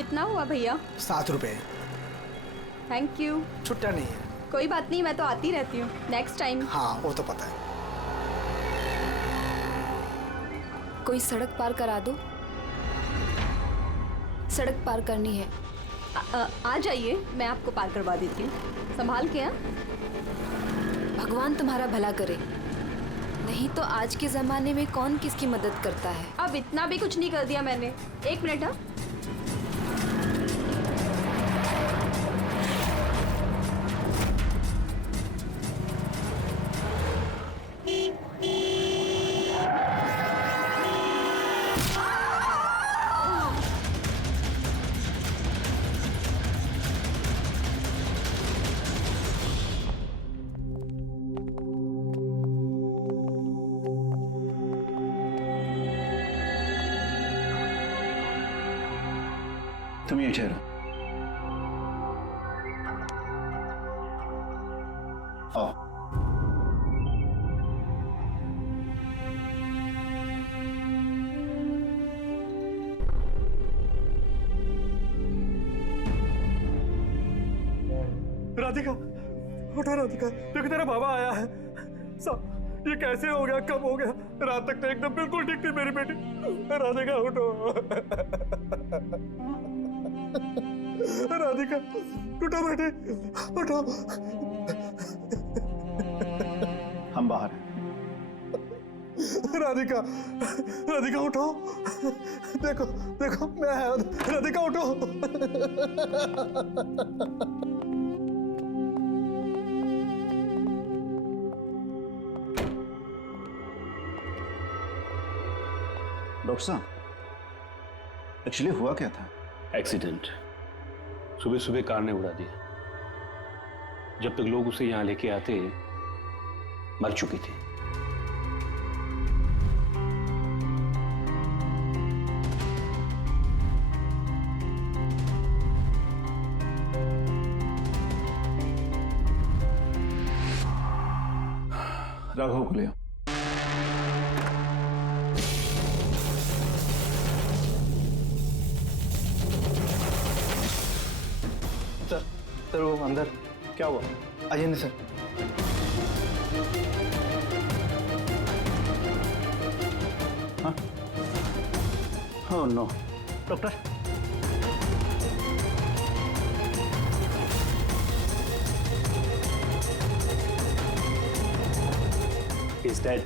कितना हुआ भैया? 7 रुपए। Thank you. छुट्टा नहीं है। कोई बात नहीं, मैं तो आती रहती हूँ, नेक्स्ट टाइम। हाँ वो तो पता है। कोई सड़क पार करा दो, सड़क पार करनी है। आ जाइए, मैं आपको पार करवा देती हूँ, संभाल के। हाँ, भगवान तुम्हारा भला करे, नहीं तो आज के जमाने में कौन किसकी मदद करता है। अब इतना भी कुछ नहीं कर दिया मैंने। 1 मिनट। हाँ, तुम ये ठहरो। आओ। राधिका, उठो राधिका, देखो तेरा बाबा आया है। सब ये कैसे हो गया, कब हो गया? रात तक तो एकदम बिल्कुल ठीक थी मेरी बेटी। राधिका उठो। राधिका उठो बेटी, उठो। हम बाहर हैं। राधिका, राधिका उठो। देखो देखो मैं आया। राधिका उठो। डॉक्टर साहब, एक्चुअली हुआ क्या था? एक्सीडेंट। सुबह सुबह कार ने उड़ा दिया। जब तक लोग उसे यहां लेके आते मर चुकी थी। राघव को ले आओ। सर वो अंदर क्या हुआ? अजय सर। हाँ? Oh no. Doctor, He's dead.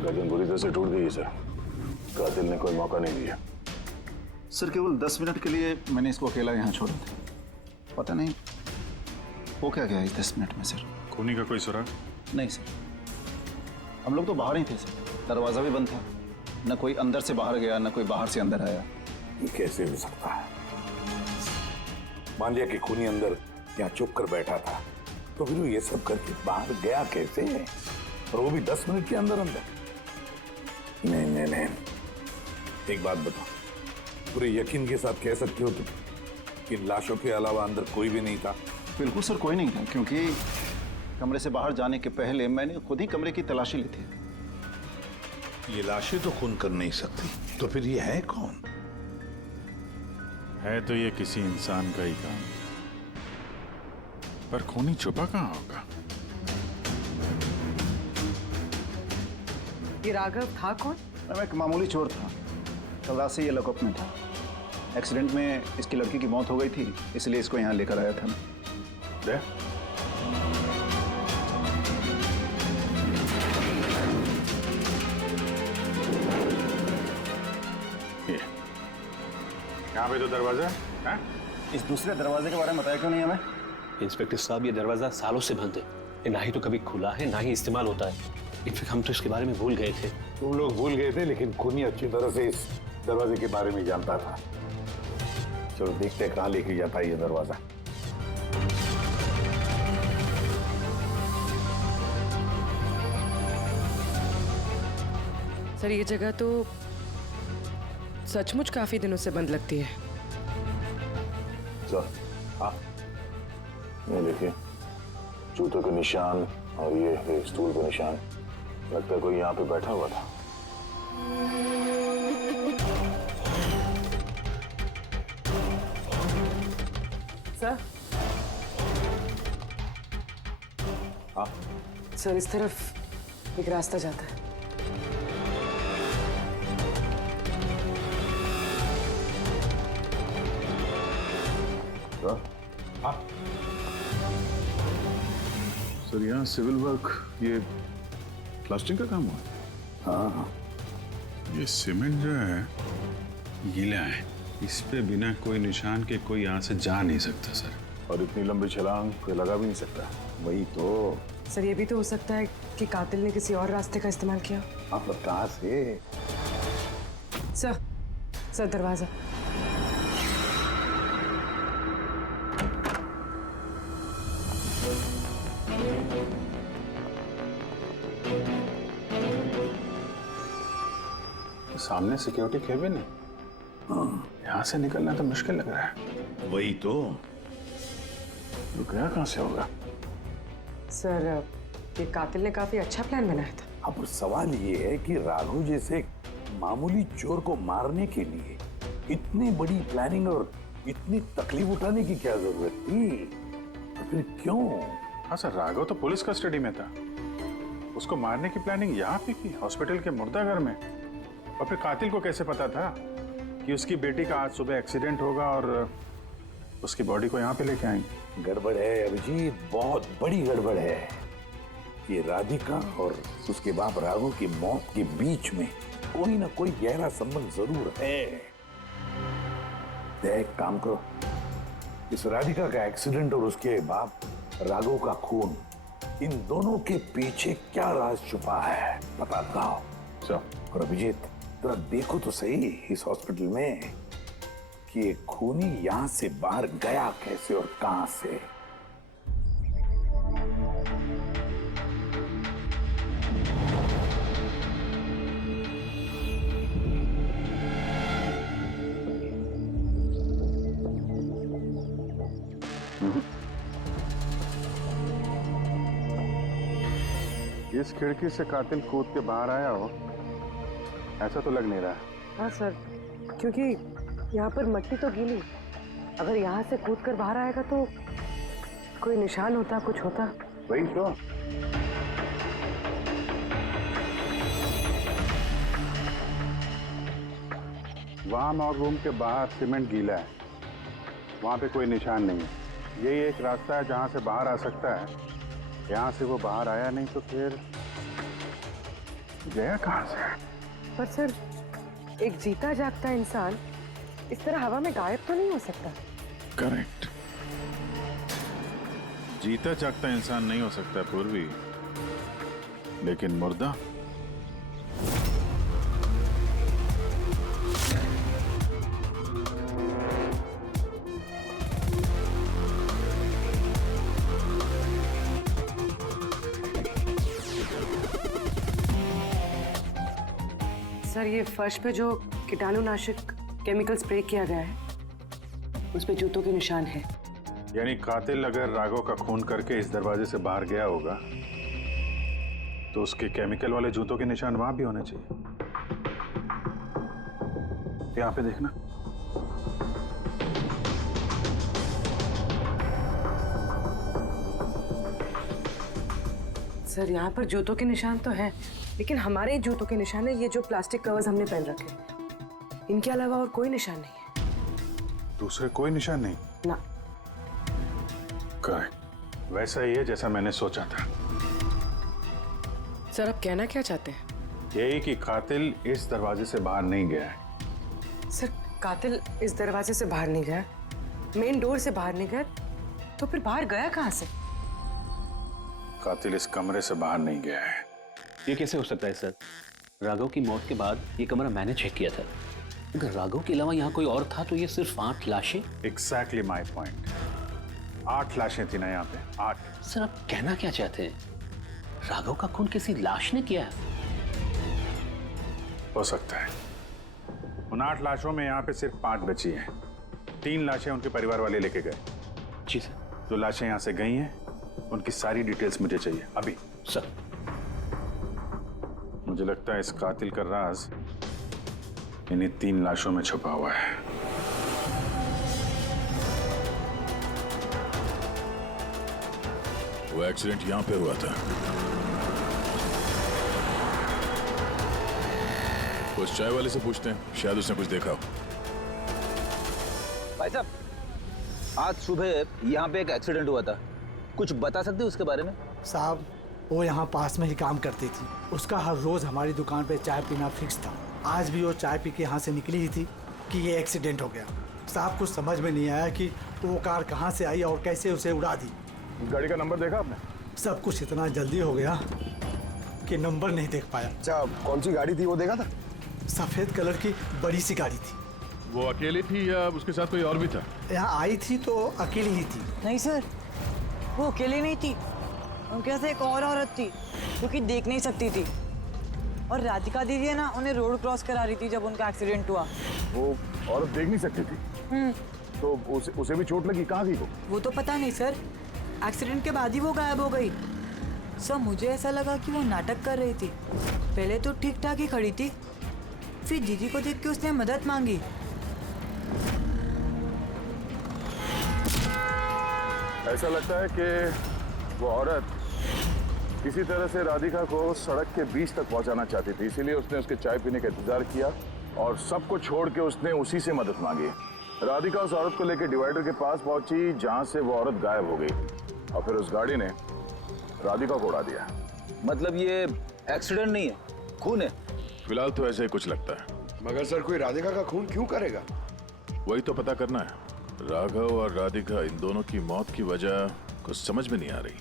गर्दन बुरी तरह से टूट गई है सर। कातिल ने कोई मौका नहीं दिया। सर केवल 10 मिनट के लिए मैंने इसको अकेला यहाँ छोड़ा था। पता नहीं वो क्या गया इस 10 मिनट में सर। खूनी का कोई सुराग? नहीं सर, हम लोग तो बाहर ही थे सर। दरवाजा भी बंद था, न कोई अंदर से बाहर गया न कोई बाहर से अंदर आया। ये कैसे हो सकता है? मान लिया कि खूनी अंदर यहाँ चुप कर बैठा था, तो फिर वो ये सब करके बाहर गया कैसे? और वो भी 10 मिनट के अंदर अंदर। नहीं नहीं नहीं, एक बात बताओ, पूरे यकीन के साथ कह सकते हो तुम कि लाशों के अलावा अंदर कोई भी नहीं था? बिल्कुल सर, कोई नहीं था, क्योंकि कमरे से बाहर जाने के पहले मैंने खुद ही कमरे की तलाशी ली थी। ये लाशें तो खून कर नहीं सकती, तो फिर ये है कौन? है तो ये किसी इंसान का ही काम, पर खूनी छुपा कहाँ होगा? ये राघव था कौन? मैं एक मामूली चोर था, कल रात से ये लॉकअप में था। एक्सीडेंट में इसकी लड़की की मौत हो गई थी, इसलिए इसको यहाँ लेकर आया था। दे? यहाँ पे तो दरवाजा है। इस दूसरे दरवाजे के बारे में बताया क्यों नहीं हमें? इंस्पेक्टर साहब, ये दरवाजा सालों से बंद है, ये ना ही तो कभी खुला है ना ही इस्तेमाल होता है। इनफैक्ट हम तो इसके बारे में भूल गए थे। तुम लोग भूल गए थे, लेकिन खूनी अच्छी तरह से इस दरवाजे के बारे में जानता था। चलो देखते हैं कहाँ लेके जाता है ये दरवाजा। सर ये जगह तो सचमुच काफी दिनों से बंद लगती है। सर हाँ, ये देखिए जूतों के निशान और ये स्टूल के निशान, लगता है कोई यहाँ पे बैठा हुआ था। सर हाँ सर इस तरफ एक रास्ता जाता है। सर हाँ, सर यहाँ सिविल वर्क, ये प्लास्टिक का काम हुआ है। हाँ हाँ, ये सीमेंट जो है गीला है, इस पे बिना कोई निशान के कोई यहाँ से जा नहीं सकता सर। और इतनी लंबी छलांग कोई लगा भी नहीं सकता। वही तो। सर ये भी तो हो सकता है कि कातिल ने किसी और रास्ते का इस्तेमाल किया। हाँ पर कहाँ से? सर दरवाजा। सामने सिक्योरिटी केबिन है, यहाँ से निकलना तो मुश्किल लग रहा है। वही तो गया कहाँ से होगा? सर ये कातिल ने काफी अच्छा प्लान बनाया था। अब सवाल ये है कि राघव जैसे मामूली चोर को मारने के लिए इतनी बड़ी प्लानिंग और इतनी तकलीफ उठाने की क्या जरूरत थी? तो फिर क्यों? हाँ सर, राघव तो पुलिस कस्टडी में था, उसको मारने की प्लानिंग यहाँ पे की, हॉस्पिटल के मुर्दाघर में। और फिर कातिल को कैसे पता था कि उसकी बेटी का आज सुबह एक्सीडेंट होगा और उसकी बॉडी को यहाँ पे लेके आएंगे? गड़बड़ है अभिजीत, बहुत बड़ी गड़बड़ है। ये राधिका और उसके बाप राघव की मौत के बीच में कोई ना कोई गहरा संबंध जरूर है। एक काम करो, इस राधिका का एक्सीडेंट और उसके बाप राघव का खून, इन दोनों के पीछे क्या राज छुपा है पता लगाओ। और अभिजीत जरा देखो तो सही इस हॉस्पिटल में कि ये खूनी यहां से बाहर गया कैसे और कहां से। इस खिड़की से कातिल कूद के बाहर आया हो, ऐसा तो लग नहीं रहा। हाँ सर, क्योंकि यहाँ पर मट्टी तो गीली, अगर यहाँ से कूद कर बाहर आएगा तो कोई निशान होता, कुछ होता। वही तो। वहाँ मॉक रूम के बाहर सीमेंट गीला है, वहाँ पे कोई निशान नहीं है। यही एक रास्ता है जहाँ से बाहर आ सकता है। यहाँ से वो बाहर आया नहीं तो फिर गया कहाँ से? पर सर एक जीता जागता इंसान इस तरह हवा में गायब तो नहीं हो सकता। करेक्ट, जीता जागता इंसान नहीं हो सकता पूर्वी, लेकिन मुर्दा। सर ये फर्श पे जो कीटाणुनाशक केमिकल स्प्रे किया गया है, उस पे जूतों के निशान है। यानी कातिल अगर राघव का खून करके इस दरवाजे से बाहर गया होगा तो उसके केमिकल वाले जूतों के निशान वहां भी होने चाहिए। यहाँ पे देखना। सर यहाँ पर जूतों के निशान तो है, लेकिन हमारे जूतों के निशान है ये जो प्लास्टिक कवर्स हमने पहन रखे हैं। इनके अलावा और कोई निशान नहीं है। दूसरे कोई निशान नहीं? ना। करेक्ट, वैसा ही है जैसा मैंने सोचा था। सर आप कहना क्या चाहते हैं? यही कि कातिल इस दरवाजे से बाहर नहीं गया है। सर कातिल इस दरवाजे से बाहर नहीं गया, मेन डोर से बाहर नहीं गया, तो फिर बाहर गया कहाँ से? कातिल इस कमरे से बाहर नहीं गया है। ये कैसे हो सकता है सर? राघव की मौत के बाद ये कमरा मैंने चेक किया था। अगर राघव के अलावा यहाँ कोई और था तो ये सिर्फ 8 लाशें। Exactly my point. 8 लाशें थी ना यहाँ पे, 8। सर आप कहना क्या चाहते हैं? राघव का खून किसी लाश ने किया है? हो सकता है। उन 8 लाशों में यहाँ पे सिर्फ 5 बची हैं। 3 लाशें उनके परिवार वाले लेके गए। जी सर। जो लाशें यहाँ से गई हैं उनकी सारी डिटेल्स मुझे चाहिए अभी। सर। मुझे लगता है इस कातिल का राज इन्हीं 3 लाशों में छुपा हुआ है। वो एक्सीडेंट यहाँ पे हुआ था। उस चाय वाले से पूछते हैं, शायद उसने कुछ देखा हो। भाई साहब, आज सुबह यहाँ पे एक एक्सीडेंट हुआ था, कुछ बता सकते हो उसके बारे में? साहब वो यहाँ पास में ही काम करती थी। उसका हर रोज हमारी दुकान पे चाय पीना फिक्स था। आज भी वो चाय पी के यहाँ से निकली ही थी कि ये एक्सीडेंट हो गया। साहब कुछ समझ में नहीं आया कि वो कार कहाँ से आई और कैसे उसे उड़ा दी। गाड़ी का नंबर देखा आपने? सब कुछ इतना जल्दी हो गया कि नंबर नहीं देख पाया। अच्छा, कौन सी गाड़ी थी वो देखा था? सफेद कलर की बड़ी सी गाड़ी थी। वो अकेली थी या उसके साथ कोई और भी था? यहाँ आई थी तो अकेली ही थी। नहीं सर, वो अकेली नहीं थी, उनके साथ एक और औरत थी जो कि देख नहीं सकती थी। और राधिका दीदी है ना, उन्हें रोड क्रॉस करा रही थी जब उनका एक्सीडेंट हुआ। वो औरत देख नहीं सकती थी तो उसे भी चोट लगी? कहाँ गई वो तो पता नहीं सर, एक्सीडेंट के बाद ही वो गायब हो गई। सर मुझे ऐसा लगा कि वो नाटक कर रही थी। पहले तो ठीक ठाक ही खड़ी थी, फिर दीदी को देख के उसने मदद मांगी। ऐसा लगता है कि वो औरत किसी तरह से राधिका को सड़क के बीच तक पहुंचाना चाहती थी, इसीलिए उसने उसके चाय पीने का इंतजार किया और सबको छोड़ के उसने उसी से मदद मांगी। राधिका उस औरत को लेकर डिवाइडर के पास पहुंची जहां से वो औरत गायब हो गई और फिर उस गाड़ी ने राधिका को उड़ा दिया। मतलब ये एक्सीडेंट नहीं है, खून है? फिलहाल तो ऐसे ही कुछ लगता है। मगर सर कोई राधिका का खून क्यों करेगा? वही तो पता करना है। राघव और राधिका, इन दोनों की मौत की वजह कुछ समझ में नहीं आ रही।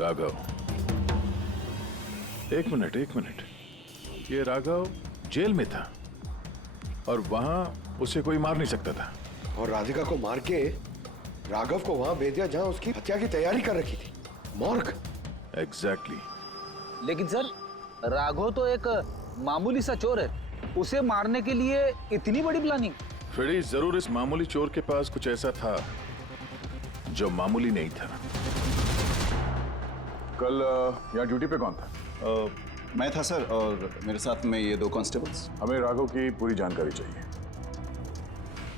राघव, एक मिनट, ये राघव जेल में था और वहां उसे कोई मार नहीं सकता था। और राधिका को मार के राघव को वहां भेज दिया जहां उसकी हत्या की तैयारी कर रखी थी, मॉर्ग। एग्जैक्टली। लेकिन सर, राघव तो एक मामूली सा चोर है, उसे मारने के लिए इतनी बड़ी प्लानिंग? फ्रेडी, जरूर इस मामूली चोर के पास कुछ ऐसा था जो मामूली नहीं था। कल यहाँ ड्यूटी पे कौन था? मैं था सर, और मेरे साथ में ये 2 कांस्टेबल्स। हमें राघव की पूरी जानकारी चाहिए।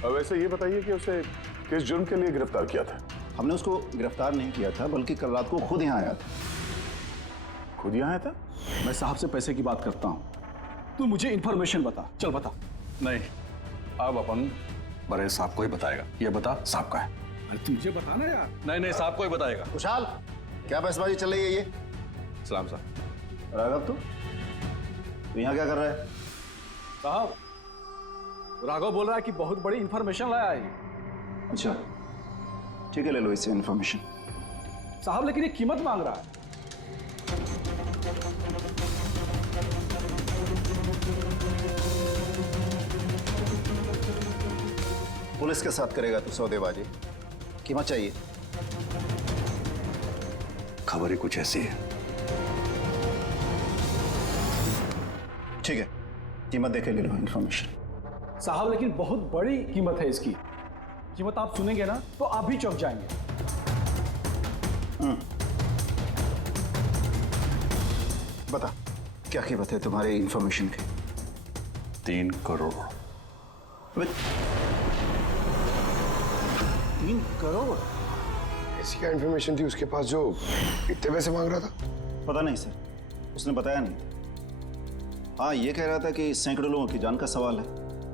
अब वैसे ये बताइए कि उसे किस जुर्म के लिए गिरफ्तार किया था? हमने उसको गिरफ्तार नहीं किया था, बल्कि कल रात को खुद यहाँ आया था। खुद यहाँ आया था? मैं साहब से पैसे की बात करता हूँ, तू मुझे इन्फॉर्मेशन बता, चल बता। नहीं, अब अपन बड़े साहब को ही बताएगा। ये बता, साहब का है। अरे तू मुझे बताना यार। नहीं, साहब को ही बताएगा। खुशहाल, क्या बहसबाजी चल रही है ये? सलाम साहब। राघव, तू यहाँ क्या कर रहा है? साहब, राघव बोल रहा है कि बहुत बड़ी इन्फॉर्मेशन लाया है। अच्छा, ठीक है, ले लो इससे इन्फॉर्मेशन। साहब लेकिन ये कीमत मांग रहा है। पुलिस के साथ करेगा तो सौदेबाजी, कीमत चाहिए। खबर ही कुछ ऐसी है। ठीक है, कीमत देखे ले लो इन्फॉर्मेशन। साहब लेकिन बहुत बड़ी कीमत है इसकी। कीमत आप सुनेंगे ना तो आप भी चौंक जाएंगे। बता, क्या कीमत है तुम्हारी इन्फॉर्मेशन की? 3 करोड़। 3 करोड़? ऐसी क्या इन्फॉर्मेशन थी उसके पास जो इतने पैसे मांग रहा था? पता नहीं सर, उसने बताया नहीं। हाँ, ये कह रहा था कि सैकड़ों लोगों की जान का सवाल है,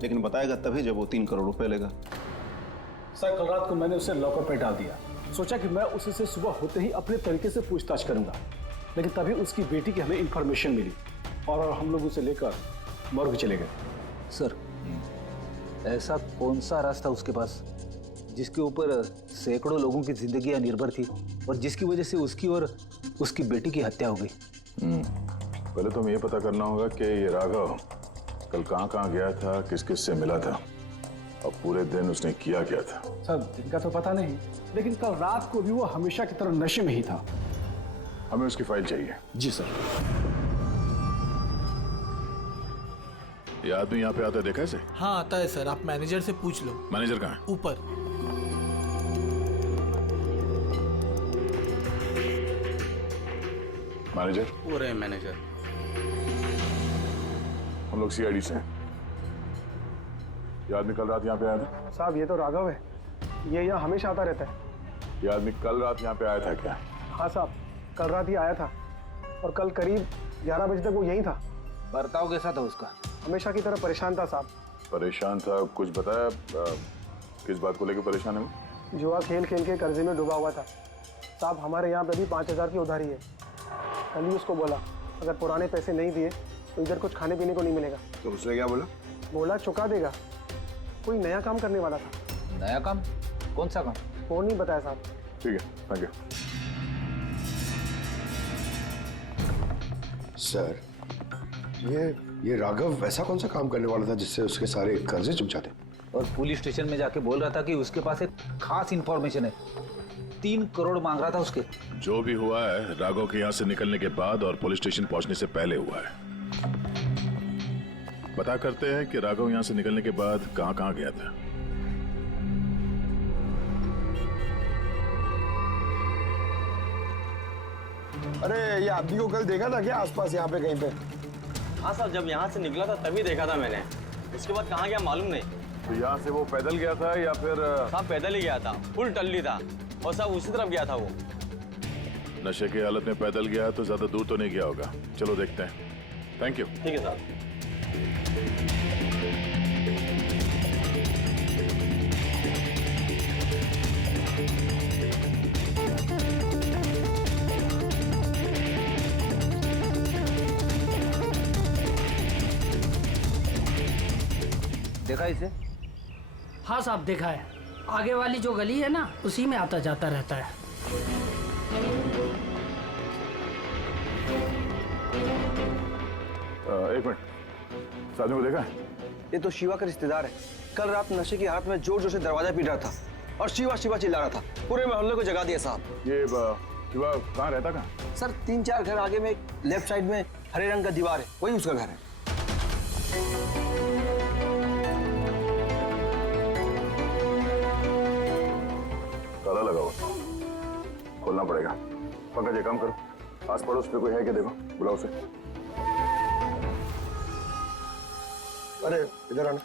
लेकिन बताएगा तभी जब वो 3 करोड़ रुपए लेगा। सर, कल रात को मैंने उसे लॉकर पे डाल दिया। सोचा कि मैं उससे सुबह होते ही अपने तरीके से पूछताछ करूंगा, लेकिन तभी उसकी बेटी की हमें इन्फॉर्मेशन मिली और हम लोग उसे लेकर मॉर्ग चले गए। सर, ऐसा कौन सा रास्ता उसके पास जिसके ऊपर सैकड़ों लोगों की जिंदगियां निर्भर थी और जिसकी वजह से उसकी और उसकी बेटी की हत्या हो गई? पहले तो हमें ये पता करना होगा कि ये राघव कल कहाँ गया था, किस किस से मिला था और पूरे दिन उसने किया क्या था। सर, दिन का तो पता नहीं, लेकिन कल रात को भी वो हमेशा की तरह नशे में ही था। हमें उसकी फाइल चाहिए। जी सर। ये आदमी यहाँ पे आता है, देखा इसे? हाँ आता है सर, आप मैनेजर से पूछ लो। मैनेजर कहाँ है? ऊपर। मैनेजर? वो रहे मैनेजर। हम लोग सीआईडी से हैं। ये आदमी कल रात यहाँ पे आया था? साहब ये तो राघव है, ये यहाँ हमेशा आता रहता है। ये आदमी कल रात यहाँ पे आया था क्या? हाँ साहब, कल रात ही आया था और कल करीब 11 बजे तक वो यहीं था। बर्ताव कैसा था उसका? हमेशा की तरह परेशान था साहब। परेशान था? कुछ बताया किस बात को लेकर परेशान है वो? जुआ खेल खेल के कर्जे में डूबा हुआ था साहब। हमारे यहाँ पे भी 5,000 की उधारी है। कल ही उसको बोला अगर पुराने पैसे नहीं दिए तो इधर कुछ खाने पीने को नहीं मिलेगा। तो उसने क्या बोला? बोला चुका देगा। कोई नया काम करने वाला था। नया काम? कौन सा काम? वो नहीं बताया साहब। ठीक है, थैंक यू। सर, ये राघव ऐसा कौन सा काम करने वाला था जिससे उसके सारे कर्जे चुक जाते? और पुलिस स्टेशन में जाके बोल रहा था कि उसके पास एक खास इंफॉर्मेशन है। 3 करोड़ मांग रहा था उसके। जो भी हुआ है राघव के यहाँ से निकलने के बाद और पुलिस स्टेशन पहुंचने से पहले हुआ है। पता करते हैं कि राघव यहाँ से निकलने के बाद कहाँ गया था। अरे ये आदमी को कल देखा था क्या आसपास यहाँ पे कहीं पे? हाँ साहब, जब यहाँ से निकला था तभी देखा था मैंने। उसके बाद कहाँ गया मालूम नहीं। तो यहाँ से वो पैदल गया था या फिर? साहब पैदल ही गया था, फुल टल्ली था और साहब उसी तरफ गया था वो। नशे की हालत में पैदल गया तो ज्यादा दूर तो नहीं गया होगा। चलो देखते हैं। Thank you. ठीक है साहब। देखा इसे? हाँ साहब देखा है। आगे वाली जो गली है ना उसी में आता जाता रहता है। एक मिनट, साधु को देखा है? ये तो शिवा का रिश्तेदार है। कल रात नशे की हालत में जोर जोर से दरवाजा पीट रहा था और शिवा शिवा चिल्ला रहा था। पूरे मोहल्ले को जगा दिया साहब। ये शिवा कहाँ रहता? कहाँ सर? 3-4 घर आगे में लेफ्ट साइड में हरे रंग का दीवार है, वही उसका घर है। ताला लगा हुआ, खोलना पड़ेगा। पंकज एक काम करो, आस पड़ोस पे कोई है क्या देखो, बुलाओ उसे। अरे इधर आना।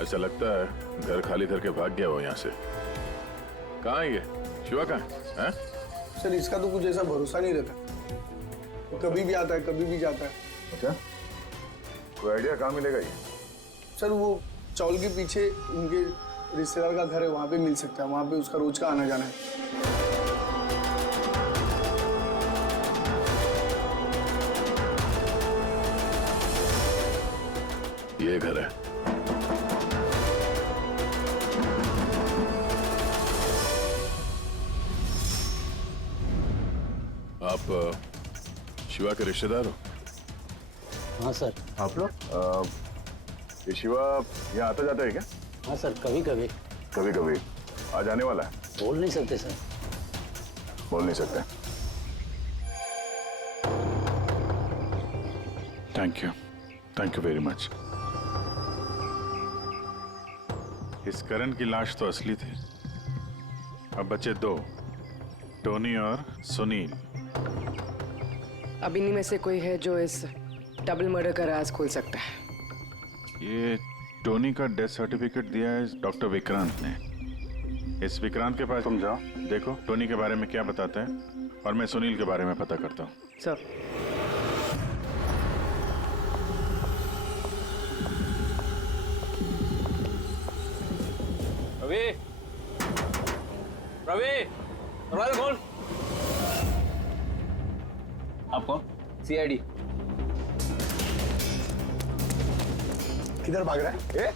ऐसा लगता है घर खाली करके भाग गया वो यहाँ से। कहाँ है ये? शिवा कहाँ है? सर इसका तो कुछ ऐसा भरोसा नहीं रहता, कभी भी आता है कभी भी जाता है। अच्छा, कोई आइडिया कहाँ मिलेगा ये? सर वो चौल के पीछे उनके रिश्तेदार का घर है, वहाँ पे मिल सकता है। वहाँ पे उसका रोज का आना जाना है। ये घर है। आप शिवा के रिश्तेदार हो? हाँ सर। आप लोग? ये शिवा यहाँ आता जाता है क्या? हाँ सर, कभी कभी। कभी कभी आ जाने वाला है? बोल नहीं सकते सर। बोल नहीं सकते। Thank you very much. इस करण की लाश तो असली थी। अब बचे 2, टोनी और सुनील। अब इन्हीं में से कोई है जो इस डबल मर्डर का राज खोल सकता है। ये टोनी का डेथ सर्टिफिकेट दिया है डॉक्टर विक्रांत ने। इस विक्रांत के पास तुम जाओ, देखो टोनी के बारे में क्या बताते हैं, और मैं सुनील के बारे में पता करता हूँ। सर। रवि, रवि, दरवाजा खोल। आप कौन? सीआईडी। किधर भाग रहा है? ए?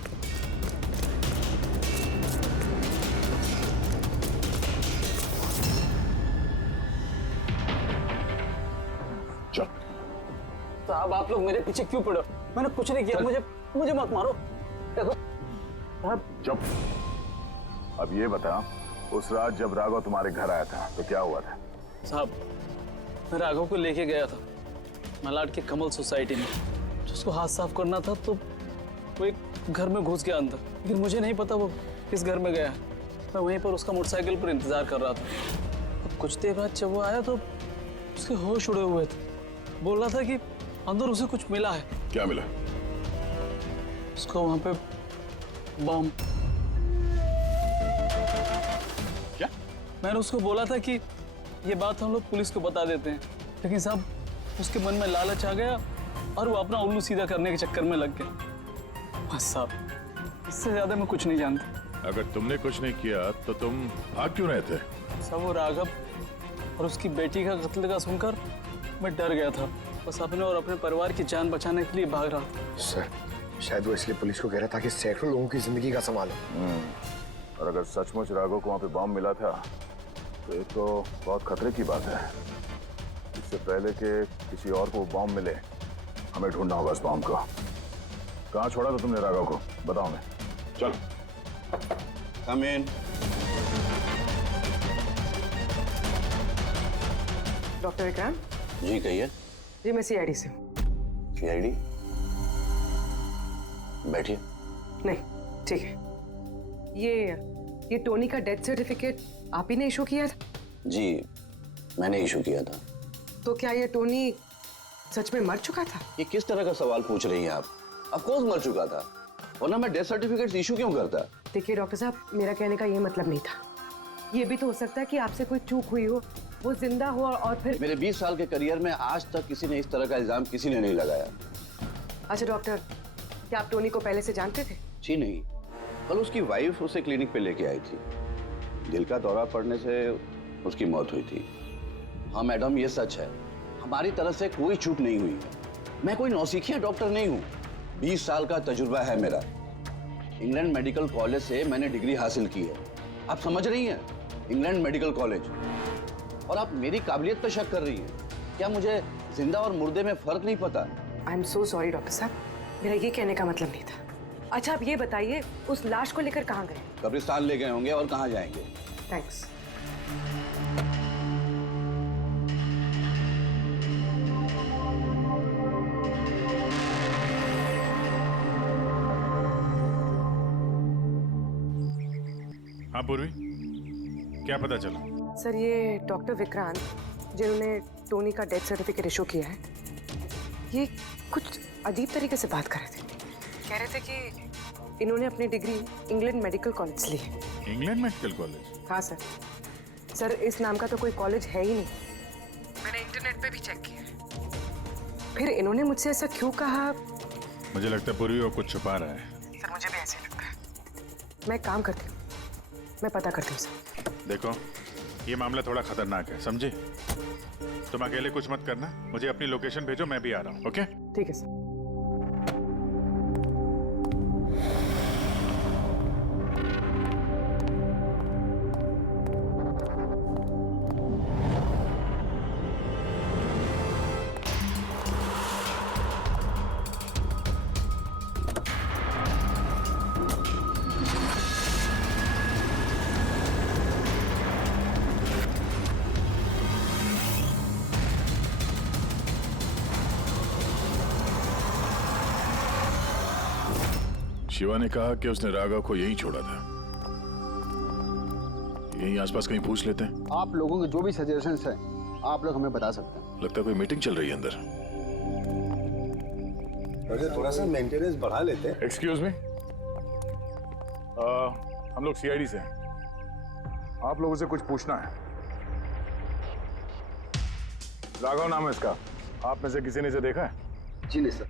चल साहब आप लोग मेरे पीछे क्यों पड़े? मैंने कुछ नहीं किया, मुझे मत मारो। देखो चुप। अब ये बता, उस रात जब राघव तुम्हारे घर आया था तो क्या हुआ था? साहब मैं राघव को लेके गया था मलाड के कमल सोसाइटी में। उसको हाथ साफ करना था तो वो एक घर में घुस गया अंदर, लेकिन मुझे नहीं पता वो किस घर में गया है। मैं वहीं पर उसका मोटरसाइकिल पर इंतजार कर रहा था। अब कुछ देर बाद जब वो आया तो उसके होश उड़े हुए थे। बोल रहा था कि अंदर उसे कुछ मिला है। क्या मिला? उसको वहां पे बम। क्या? मैंने उसको बोला था कि ये बात हम लोग पुलिस को बता देते हैं, लेकिन साहब उसके मन में लालच आ गया और वो अपना उल्लू सीधा करने के चक्कर में लग गया। बस साहब, इससे ज्यादा मैं कुछ नहीं जानता। अगर तुमने कुछ नहीं किया तो तुम भाग क्यों रहे थे? सब वो राघव और उसकी बेटी का कत्ल का सुनकर मैं डर गया था। बस अपने और अपने परिवार की जान बचाने के लिए भाग रहा था। सर, शायद वो इसलिए पुलिस को कह रहा था कि सैकड़ों लोगों की जिंदगी का सवाल है। और अगर सचमुच राघव को वहां पे बॉम्ब मिला था तो ये तो बहुत खतरे की बात है। इससे पहले कि किसी और को बॉम्ब मिले, हमें ढूंढना होगा इस बॉम्ब को। कहाँ छोड़ा था तुमने राघव को? बताओ। मैं चल। कम इन। डॉक्टर विक्रांत जी कहिए। जी मैं सीआईडी से हूँ। सीआईडी? बैठिए। नहीं ठीक है। ये टोनी का डेथ सर्टिफिकेट आप ही ने इशू किया था? जी मैंने इशू किया था। तो क्या ये टोनी सच में मर चुका था? ये किस तरह का सवाल पूछ रही हैं आप? ऑफ कोर्स मर चुका था, वरना मैं डेथ सर्टिफिकेट इशू क्यों करता? देखिए डॉक्टर साहब, मेरा कहने का ये मतलब नहीं था। ये भी तो हो सकता है कि आपसे कोई चूक हुई हो, वो जिंदा हो और फिर। मेरे 20 साल के करियर में आज तक किसी ने इस तरह का इल्जाम किसी ने नहीं लगाया। अच्छा डॉक्टर, क्या आप टोनी को पहले से जानते थे? जी नहीं, कल उसकी वाइफ उसे क्लिनिक पे लेके आई थी। दिल का दौरा पड़ने से उसकी मौत हुई थी। हाँ मैडम, ये सच है, हमारी तरफ से कोई चूक नहीं हुई है। मैं कोई नौसिखिया डॉक्टर नहीं हूँ। 20 साल का तजुर्बा है मेरा। इंग्लैंड मेडिकल कॉलेज से मैंने डिग्री हासिल की है। आप समझ रही हैं? England medical college. और आप मेरी काबिलियत पर शक कर रही हैं। क्या मुझे जिंदा और मुर्दे में फर्क नहीं पता? I am so sorry doctor साहब, मेरा ये कहने का मतलब नहीं था। अच्छा आप ये बताइए, उस लाश को लेकर कहाँ गए? कब्रिस्तान ले गए होंगे, और कहाँ जाएंगे। थैंक्स। हाँ पूर्वी, क्या पता चला? सर ये डॉक्टर विक्रांत जिन्होंने टोनी का डेथ सर्टिफिकेट इशू किया है, ये कुछ अजीब तरीके से बात कर रहे थे। कह रहे थे कि इन्होंने अपनी डिग्री इंग्लैंड मेडिकल कॉलेज से ली है। England medical college? हाँ सर। सर इस नाम का तो कोई कॉलेज है ही नहीं। मैंने इंटरनेट पे भी चेक किया। फिर इन्होंने मुझसे ऐसा क्यों कहा? मुझे लगता है पूर्वी वो कुछ छुपा रहा है। सर मुझे भी ऐसे ही लगता है। मैं काम करती हूँ, मैं पता करती हूँ सर। देखो ये मामला थोड़ा खतरनाक है, समझे? तुम अकेले कुछ मत करना, मुझे अपनी लोकेशन भेजो, मैं भी आ रहा हूँ। ओके? ठीक है सर। शिवा ने कहा कि उसने राघव को यहीं छोड़ा था। यहीं आसपास कहीं पूछ लेते हैं। आप लोगों के जो भी सजेशंस हैं आप लोग हमें बता सकते हैं। लगता है कोई मीटिंग चल रही है अंदर। थोड़ा सा मेंटेनेंस बढ़ा लेते हैं। एक्सक्यूज मी, हम लोग सीआईडी से हैं। आप लोगों से कुछ पूछना है। राघव नाम है इसका, आप में से किसी ने इसे देखा है? जी नहीं सर।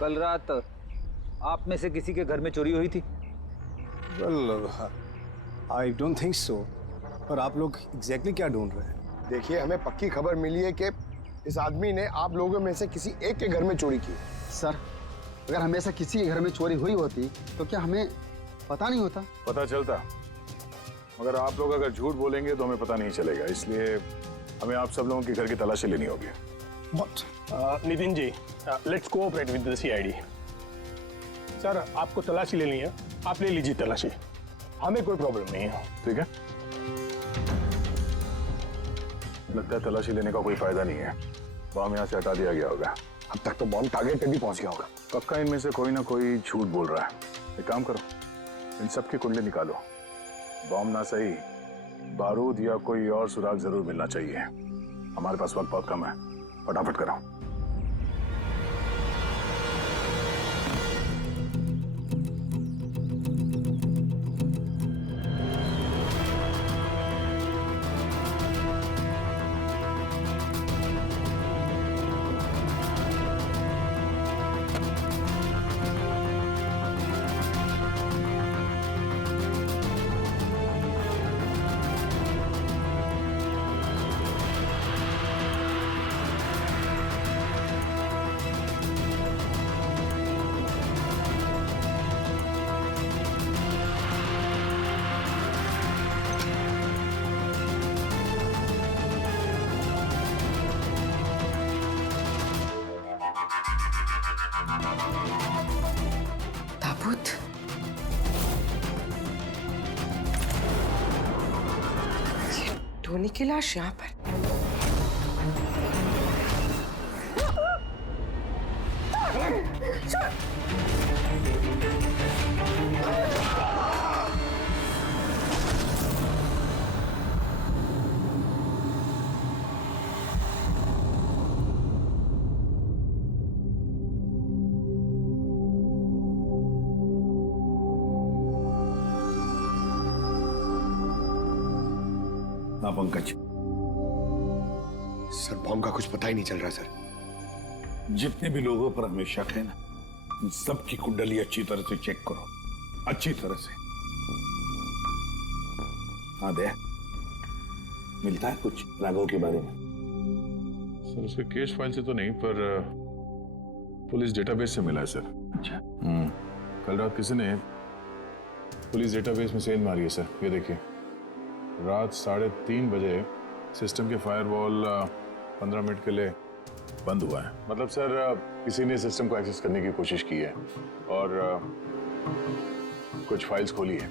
कल रात आप में से किसी के घर में चोरी हुई थी? Well, I don't think so. पर आप लोग एग्जैक्टली क्या ढूंढ रहे हैं? देखिए, हमें पक्की खबर मिली है कि इस आदमी ने आप लोगों में से किसी एक के घर में चोरी की। सर, अगर हमेशा किसी के घर में चोरी हुई होती तो क्या हमें पता नहीं होता? पता चलता, मगर आप लोग अगर झूठ बोलेंगे तो हमें पता नहीं चलेगा, इसलिए हमें आप सब लोगों के घर की तलाशी लेनी होगी। What? Nitin ji, let's cooperate with the CID. Sir, आपको तलाशी लेनी है, आप ले लीजिए तलाशी, हमें कोई प्रॉब्लम नहीं है। ठीक है, लगता है तलाशी लेने का कोई फायदा नहीं है। बॉम्ब यहाँ से हटा दिया गया होगा। अब तक तो बॉम्ब टारगेट पे भी पहुंच गया होगा। पक्का इनमें से कोई ना कोई झूठ बोल रहा है। एक काम करो, इन सब के कुंडले निकालो। बॉम्ब ना सही, बारूद या कोई और सुराग जरूर मिलना चाहिए। हमारे पास वक्त बहुत कम है, फटाफट कराओ। ताबूत, ये टोनी की लाश यहाँ पर। हाँ पंकज, सर बॉम्ब का कुछ पता ही नहीं चल रहा सर। जितने भी लोगों पर हमें शक है ना, उन सबकी कुंडली अच्छी तरह से चेक करो, अच्छी तरह से। हाँ दे, मिलता है कुछ राघव के बारे में? सर उसके केस फाइल से तो नहीं, पर पुलिस डेटाबेस से मिला है सर। अच्छा। कल रात किसी ने पुलिस डेटाबेस में सेंध मारी है सर। ये देखिए, रात 3:30 बजे सिस्टम के फायरवॉल 15 मिनट के लिए बंद हुआ है। मतलब सर किसी ने सिस्टम को एक्सेस करने की कोशिश की है और कुछ फाइल्स खोली है।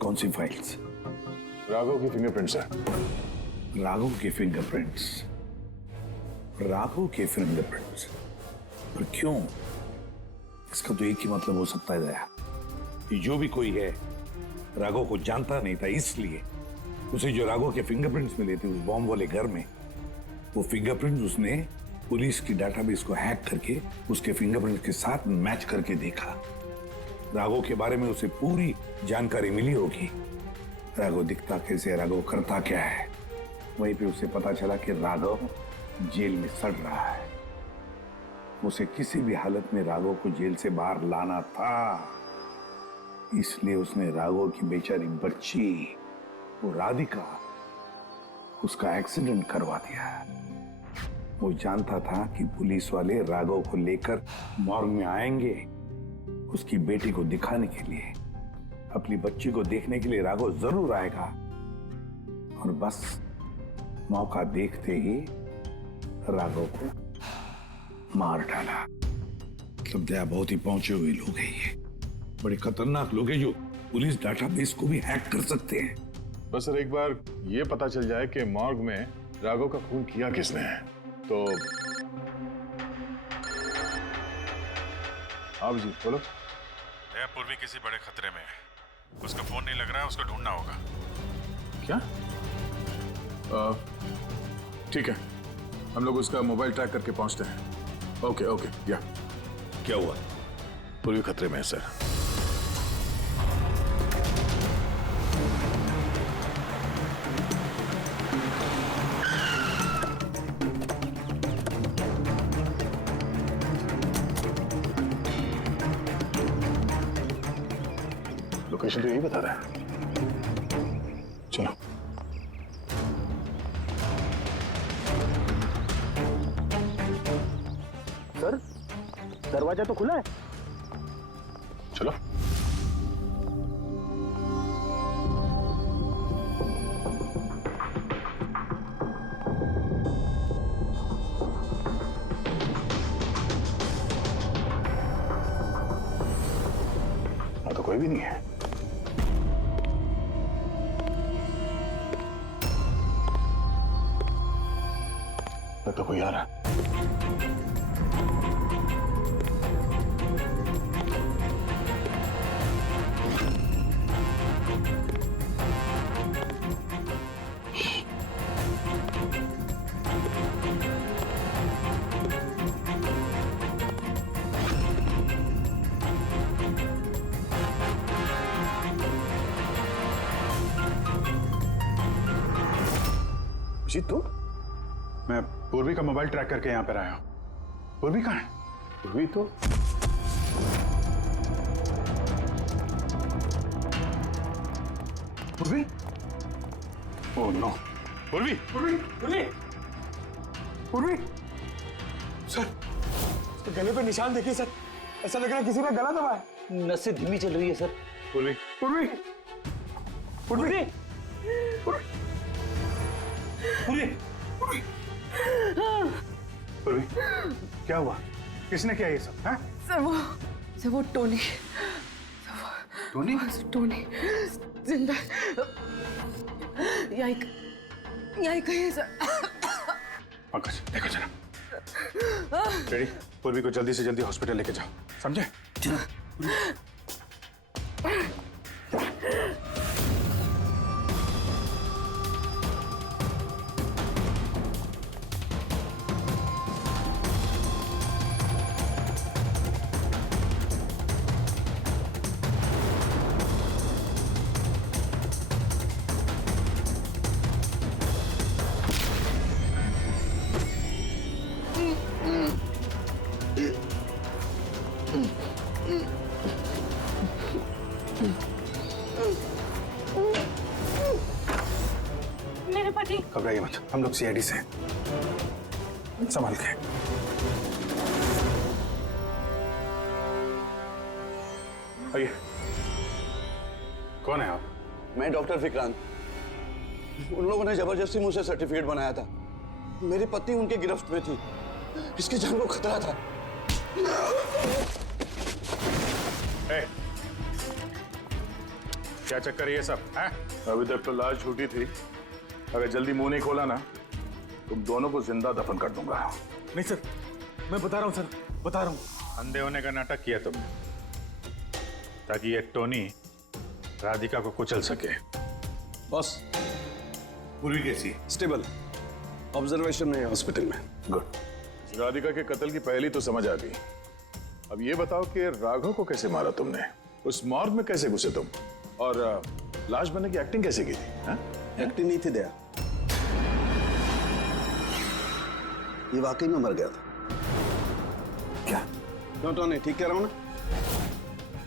कौन सी फाइल्स? राघव की फिंगरप्रिंट्स है। राघव के फिंगरप्रिंट्स? राघव के फिंगरप्रिंट्स? पर क्यों? इसका तो एक ही मतलब हो सकता है दया, कि जो भी कोई है राघव को जानता नहीं था, इसलिए उसे जो राघव के फिंगरप्रिंट्स मिले थे उस बॉम्ब वाले घर में, वो फिंगरप्रिंट्स उसने पुलिस की डाटाबेस को हैक करके उसके फिंगरप्रिंट्स के साथ मैच करके देखा। राघव के बारे में उसे पूरी जानकारी मिली होगी। राघव दिखता कैसे है, राघव करता क्या है। वहीं पे उसे पता चला कि राघव जेल में सड़ रहा है। उसे किसी भी हालत में राघव को जेल से बाहर लाना था, इसलिए उसने राघव की बेचारी बच्ची, वो राधिका, उसका एक्सीडेंट करवा दिया। वो जानता था कि पुलिस वाले राघव को लेकर मॉर्ग में आएंगे, उसकी बेटी को दिखाने के लिए, अपनी बच्ची को देखने के लिए राघव जरूर आएगा। और बस मौका देखते ही राघव को मार डाला। मतलब दया बहुत ही पहुंचे हुए लोग हैं ये, बड़े खतरनाक लोग हैं जो पुलिस डाटाबेस को भी हैक कर सकते हैं। बस सर एक बार ये पता चल जाए कि मॉर्ग में राघव का खून किया किसने है तो। आप जी बोलो। पूर्वी किसी बड़े खतरे में है, उसका फोन नहीं लग रहा है, उसको ढूंढना होगा। क्या? ठीक है, हम लोग उसका मोबाइल ट्रैक करके पहुंचते हैं। Okay okay. या क्या हुआ? पूर्वी खतरे में है सर। लोकेशन तो यही बता रहा है। चलो। सर, दरवाजा तो खुला है। चलो। कोई भी नहीं है। तो कोई आ रहा है। जी तू? मैं पूर्वी का मोबाइल ट्रैक करके यहाँ पर आया हूँ। पूर्वी कहाँ है? पूर्वी तो पूर्वी? Oh no. पूर्वी! पूर्वी! पूर्वी! पूर्वी! सर, उसके गले पे निशान देखिए सर। ऐसा लग रहा है किसी ने गला दबाया। नसें धीमी चल रही है सर। पूर्वी! पूर्वी! पूर्वी! पूर्वी! पूर्वी! पूर्वी! क्या हुआ? किसने किया ये सब? हैं? सर वो टोनी। टोनी? टोनी जिंदा यही कहीं है सर। पंकज देखो जरा। रेडी? पूर्वी को जल्दी से जल्दी हॉस्पिटल लेके जाओ, समझे? मेरे पति। घबराइए मत, हम लोग सीआईडी से हैं। संभाल के। आइए। कौन है आप? मैं डॉक्टर विक्रांत। उन लोगों ने जबरदस्ती मुझसे सर्टिफिकेट बनाया था। मेरी पत्नी उनके गिरफ्त में थी। इसकी जान को खतरा था। क्या चक्कर है ये सब? है? अभी तक तो लाश झूठी थी। अगर जल्दी मुंह नहीं खोला ना, तुम दोनों को जिंदा दफन कर दूंगा। नहीं सर, मैं बता रहा हूँ सर, बता रहा हूँ। अंधे होने का नाटक किया तुमने, ताकि ये टोनी राधिका को कुचल सके। बॉस, पूर्वी कैसी? स्टेबल, ऑब्जर्वेशन में हॉस्पिटल में। गुड। राधिका के कत्ल की पहली तो समझ आ गई। अब ये बताओ कि राघव को कैसे मारा तुमने? उस मॉर्ग में कैसे घुसे तुम? और लाश बनने की एक्टिंग कैसे की थी? एक्टिंग नहीं थी दया, ये वाकई में मर गया था। क्या? क्यों टोनी, ठीक कह रहा हूं ना?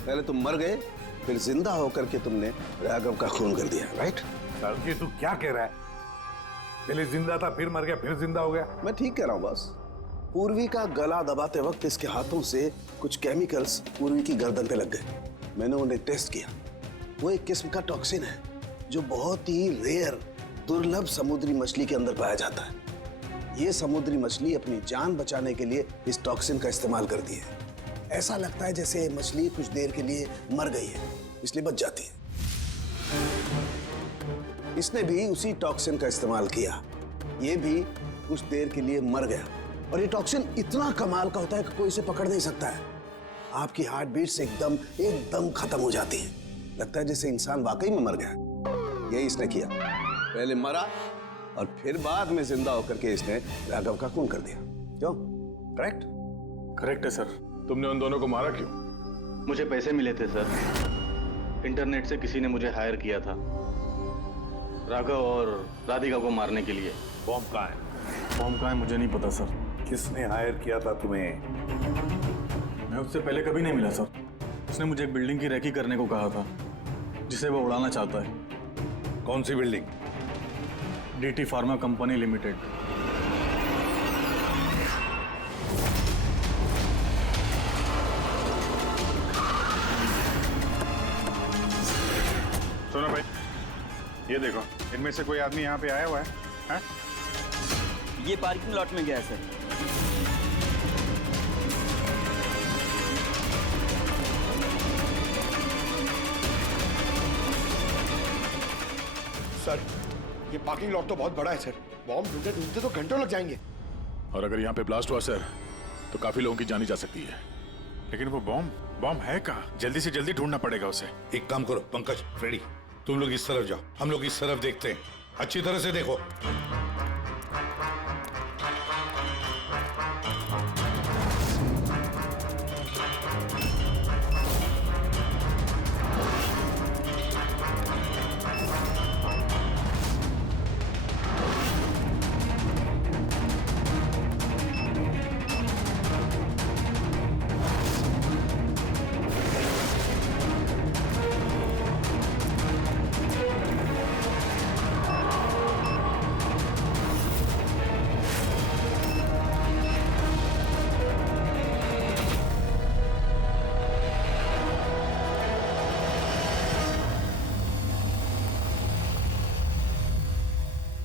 पहले तुम मर गए, फिर जिंदा होकर के तुमने राघव का खून कर दिया, राइट? ये तू क्या कह रहा है? पहले जिंदा था, फिर मर गया, फिर जिंदा हो गया। मैं ठीक कह रहा हूं बॉस। पूर्वी का गला दबाते वक्त इसके हाथों से कुछ केमिकल्स पूर्वी की गर्दन पे लग गए। मैंने उन्हें टेस्ट किया। वो एक किस्म का टॉक्सिन है जो बहुत ही रेयर, दुर्लभ समुद्री मछली के अंदर पाया जाता है। ये समुद्री मछली अपनी जान बचाने के लिए इस टॉक्सिन का इस्तेमाल करती है। ऐसा लगता है जैसे मछली कुछ देर के लिए मर गई है, इसलिए बच जाती है। इसने भी उसी टॉक्सिन का इस्तेमाल किया। ये भी कुछ देर के लिए मर गया। और ये टॉक्सिन इतना कमाल का होता है कि कोई इसे पकड़ नहीं सकता है। आपकी हार्ट बीट्स एकदम खत्म हो जाती है। लगता है जैसे इंसान वाकई में मर गया। यही इसने किया। पहले मरा और फिर बाद में जिंदा होकर के इसने राघव का खून कर दिया। क्यों? करेक्ट? करेक्ट है सर। तुमने उन दोनों को मारा क्यों? मुझे पैसे मिले थे सर। इंटरनेट से किसी ने मुझे हायर किया था राघव और राधिका को मारने के लिए। बॉम्ब कहाँ है? बॉम्ब कहाँ है मुझे नहीं पता सर। किसने हायर किया था तुम्हें? मैं उससे पहले कभी नहीं मिला सर। उसने मुझे एक बिल्डिंग की रेकी करने को कहा था जिसे वो उड़ाना चाहता है। कौन सी building? DT pharma company limited. सुनो भाई, ये देखो, इनमें से कोई आदमी यहाँ पे आया हुआ है? ये पार्किंग लॉट में गया है सर। सर, ये पार्किंग लॉट तो बहुत बड़ा है सर। बॉम्ब ढूंढते ढूंढते तो घंटों लग जाएंगे। और अगर यहाँ पे ब्लास्ट हुआ सर, तो काफी लोगों की जानी जा सकती है। लेकिन वो बॉम्ब है कहाँ? जल्दी से जल्दी ढूंढना पड़ेगा उसे। एक काम करो पंकज, फ्रेडी, तुम लोग इस तरफ जाओ, हम लोग इस तरफ देखते हैं। अच्छी तरह से देखो।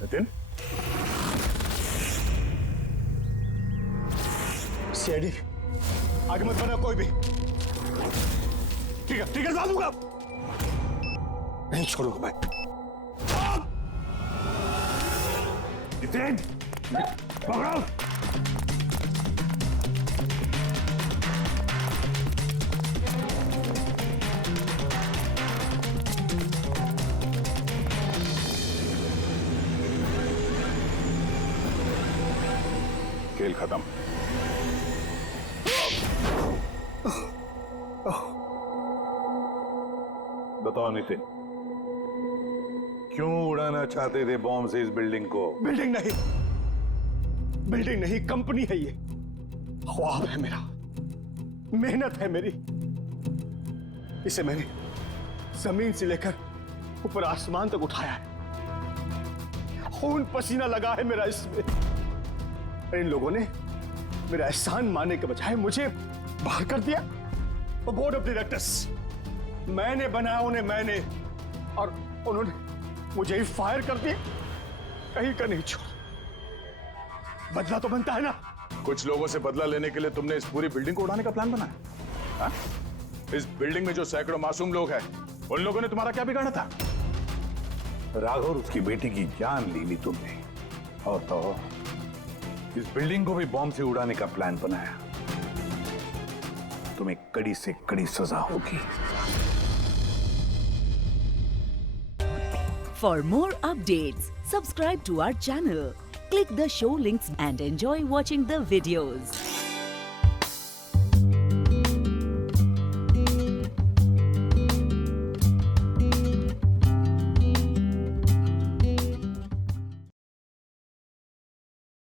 नितिन, सीआईडी आगे मत बढ़ना कोई भी। ठीक है डाल दूंगा, नहीं छोड़ूंगा मैं। नितिन, पकड़ो। खेल खत्म। बताओ नितिन, क्यों उड़ाना चाहते थे बॉम्ब से इस बिल्डिंग को? बिल्डिंग नहीं, कंपनी है ये। ख्वाब है मेरा, मेहनत है मेरी। इसे मैंने जमीन से लेकर ऊपर आसमान तक उठाया है। खून पसीना लगा है मेरा इसमें। इन लोगों ने मेरा एहसान मानने के बजाय मुझे बाहर कर दिया। वो बोर्ड ऑफ डायरेक्टर्स मैंने बनाया उन्हें, मैंने, और उन्होंने मुझे ही फायर कर दिया। कहीं का नहीं छोड़ा। बदला तो बनता है ना। कुछ लोगों से बदला लेने के लिए तुमने इस पूरी बिल्डिंग को उड़ाने का प्लान बनाया? हाँ? इस बिल्डिंग में जो सैकड़ों मासूम लोग हैं, उन लोगों ने तुम्हारा क्या बिगाड़ा था? राघव और उसकी बेटी की जान ले ली तुमने, और तो इस बिल्डिंग को भी बॉम्ब से उड़ाने का प्लान बनाया। तुम्हें कड़ी से कड़ी सजा होगी। For more updates, subscribe to our channel, click the show links and enjoy watching the videos.